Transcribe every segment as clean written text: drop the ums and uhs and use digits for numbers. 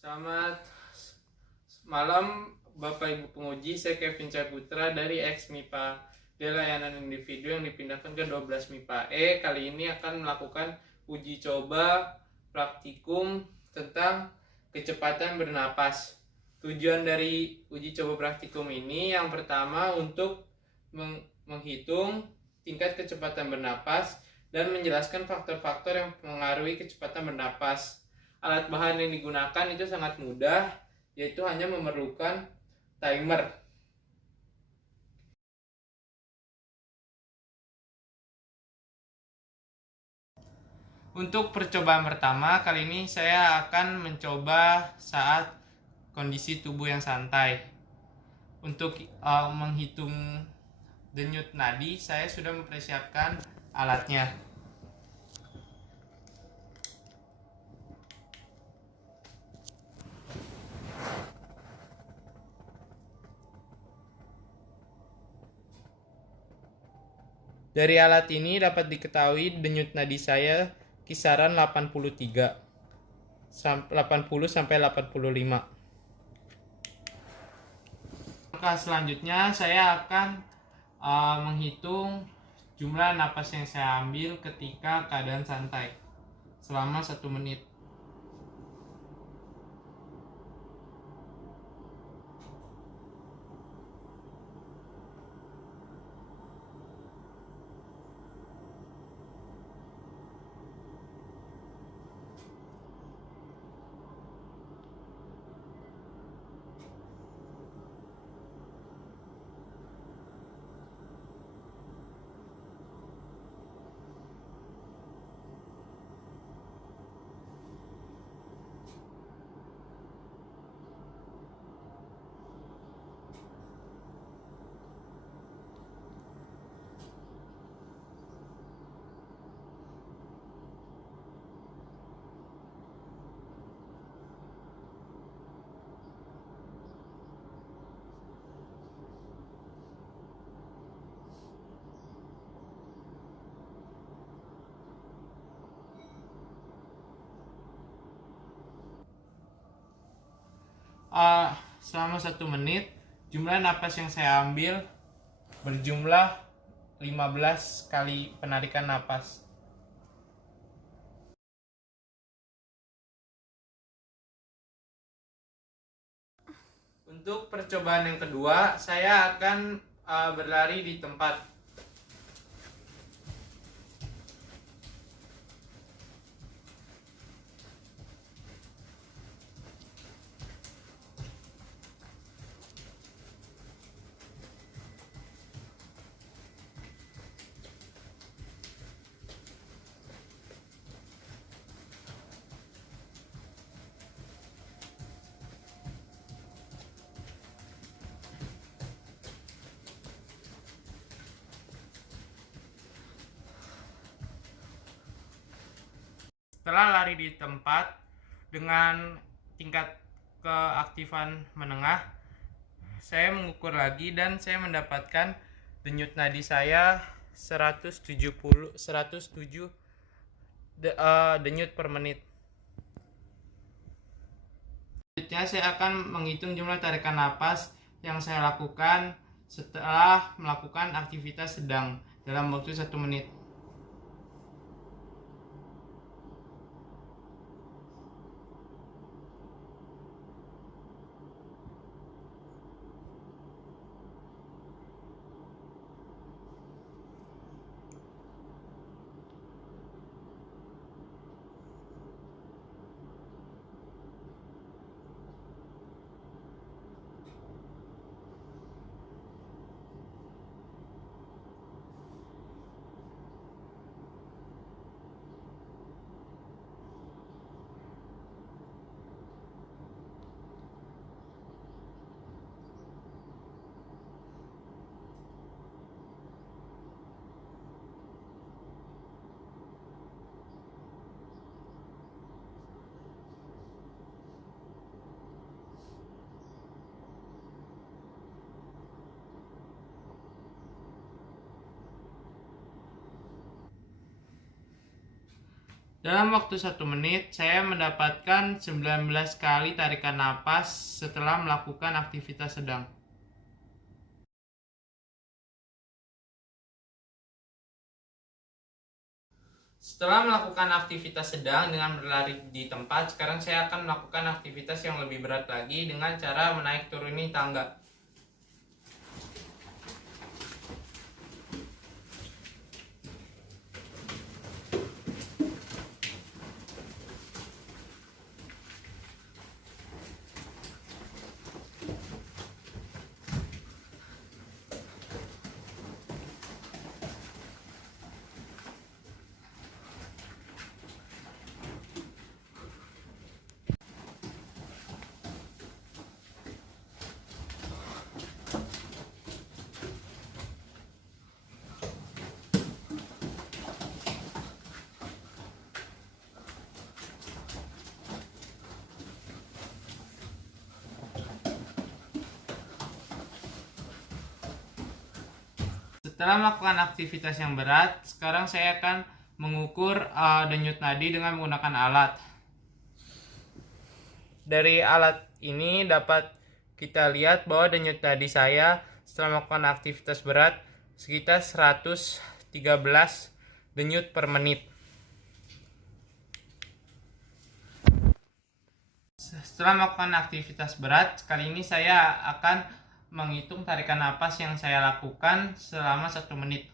Selamat malam Bapak Ibu penguji, saya Kevin Caputra dari Ex-MIPA D layanan individu yang dipindahkan ke 12 MIPA E. Kali ini akan melakukan uji coba praktikum tentang kecepatan bernapas. Tujuan dari uji coba praktikum ini yang pertama untuk menghitung tingkat kecepatan bernapas dan menjelaskan faktor-faktor yang mengaruhi kecepatan bernapas. Alat bahan yang digunakan itu sangat mudah, yaitu hanya memerlukan timer. Untuk percobaan pertama, kali ini saya akan mencoba saat kondisi tubuh yang santai. Untuk menghitung denyut nadi, saya sudah mempersiapkan alatnya. Dari alat ini dapat diketahui denyut nadi saya kisaran 80 sampai 85. Langkah selanjutnya saya akan menghitung jumlah napas yang saya ambil ketika keadaan santai selama 1 menit. Selama 1 menit, jumlah napas yang saya ambil berjumlah 15 kali penarikan napas. Untuk percobaan yang kedua, saya akan berlari di tempat. Setelah lari di tempat dengan tingkat keaktifan menengah, saya mengukur lagi dan saya mendapatkan denyut nadi saya 107 denyut per menit. Selanjutnya saya akan menghitung jumlah tarikan napas yang saya lakukan setelah melakukan aktivitas sedang dalam waktu 1 menit. Dalam waktu 1 menit, saya mendapatkan 19 kali tarikan napas setelah melakukan aktivitas sedang. Setelah melakukan aktivitas sedang dengan berlari di tempat, sekarang saya akan melakukan aktivitas yang lebih berat lagi dengan cara menaik turuni tangga. Setelah melakukan aktivitas yang berat, sekarang saya akan mengukur denyut nadi dengan menggunakan alat. Dari alat ini dapat kita lihat bahwa denyut nadi saya setelah melakukan aktivitas berat sekitar 113 denyut per menit. Setelah melakukan aktivitas berat, kali ini saya akan menghitung tarikan napas yang saya lakukan selama 1 menit.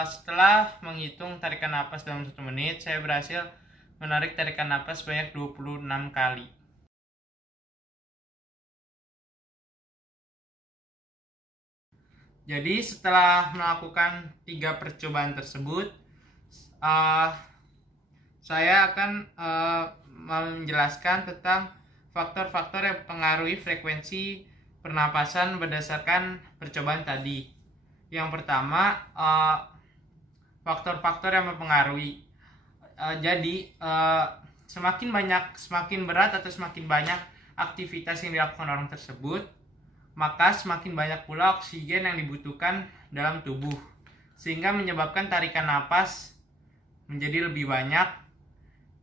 Setelah menghitung tarikan napas dalam 1 menit, saya berhasil menarik tarikan napas sebanyak 26 kali. Jadi setelah melakukan 3 percobaan tersebut, saya akan menjelaskan tentang faktor-faktor yang mempengaruhi frekuensi pernapasan berdasarkan percobaan tadi. Yang pertama, faktor-faktor yang mempengaruhi. Jadi semakin berat atau semakin banyak aktivitas yang dilakukan orang tersebut, maka semakin banyak pula oksigen yang dibutuhkan dalam tubuh, sehingga menyebabkan tarikan napas menjadi lebih banyak.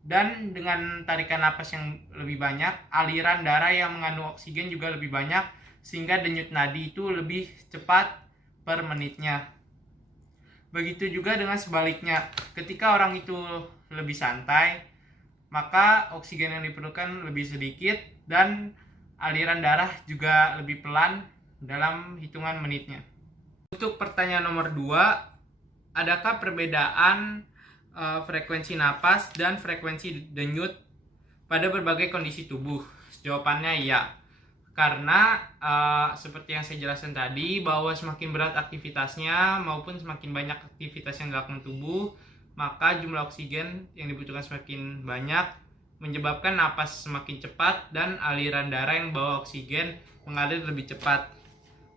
Dan dengan tarikan napas yang lebih banyak, aliran darah yang mengandung oksigen juga lebih banyak, sehingga denyut nadi itu lebih cepat per menitnya. Begitu juga dengan sebaliknya, ketika orang itu lebih santai, maka oksigen yang diperlukan lebih sedikit dan aliran darah juga lebih pelan dalam hitungan menitnya. Untuk pertanyaan nomor 2, adakah perbedaan frekuensi napas dan frekuensi denyut pada berbagai kondisi tubuh? Jawabannya iya. Karena seperti yang saya jelaskan tadi, bahwa semakin berat aktivitasnya maupun semakin banyak aktivitas yang dilakukan tubuh, maka jumlah oksigen yang dibutuhkan semakin banyak, menyebabkan napas semakin cepat dan aliran darah yang bawa oksigen mengalir lebih cepat.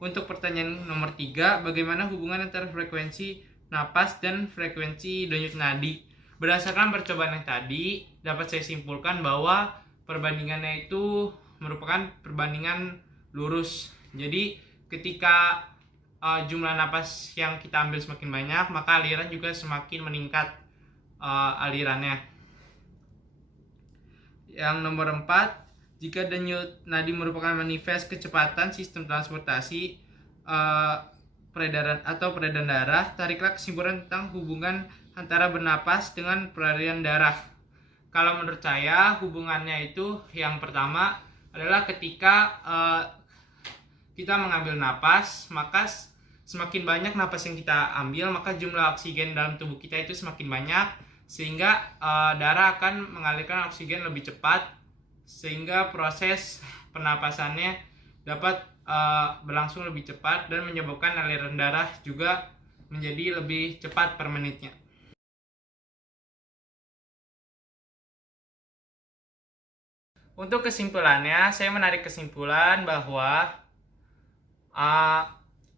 Untuk pertanyaan nomor 3, bagaimana hubungan antara frekuensi napas dan frekuensi denyut nadi? Berdasarkan percobaan yang tadi, dapat saya simpulkan bahwa perbandingannya itu merupakan perbandingan lurus. Jadi ketika jumlah napas yang kita ambil semakin banyak, maka aliran juga semakin meningkat alirannya. Yang nomor 4, jika denyut nadi merupakan manifest kecepatan sistem transportasi, peredaran darah, tariklah kesimpulan tentang hubungan antara bernapas dengan peredaran darah. Kalau menurut saya hubungannya itu yang pertama adalah ketika kita mengambil napas, maka semakin banyak napas yang kita ambil, maka jumlah oksigen dalam tubuh kita itu semakin banyak, sehingga darah akan mengalirkan oksigen lebih cepat, sehingga proses pernapasannya dapat berlangsung lebih cepat dan menyebabkan aliran darah juga menjadi lebih cepat per menitnya. Untuk kesimpulannya, saya menarik kesimpulan bahwa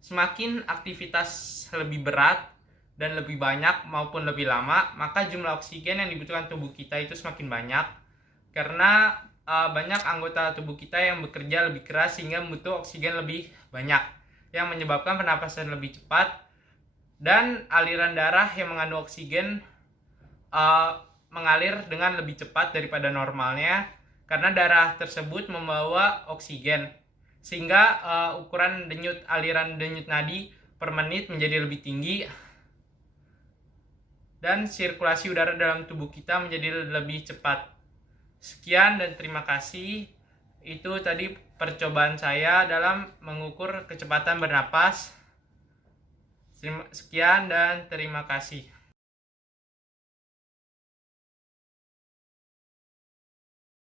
semakin aktivitas lebih berat dan lebih banyak maupun lebih lama, maka jumlah oksigen yang dibutuhkan tubuh kita itu semakin banyak, karena banyak anggota tubuh kita yang bekerja lebih keras sehingga butuh oksigen lebih banyak, yang menyebabkan pernapasan lebih cepat dan aliran darah yang mengandung oksigen mengalir dengan lebih cepat daripada normalnya, karena darah tersebut membawa oksigen, sehingga ukuran aliran denyut nadi per menit menjadi lebih tinggi dan sirkulasi udara dalam tubuh kita menjadi lebih cepat. Sekian dan terima kasih. Itu tadi percobaan saya dalam mengukur kecepatan bernapas. Sekian dan terima kasih.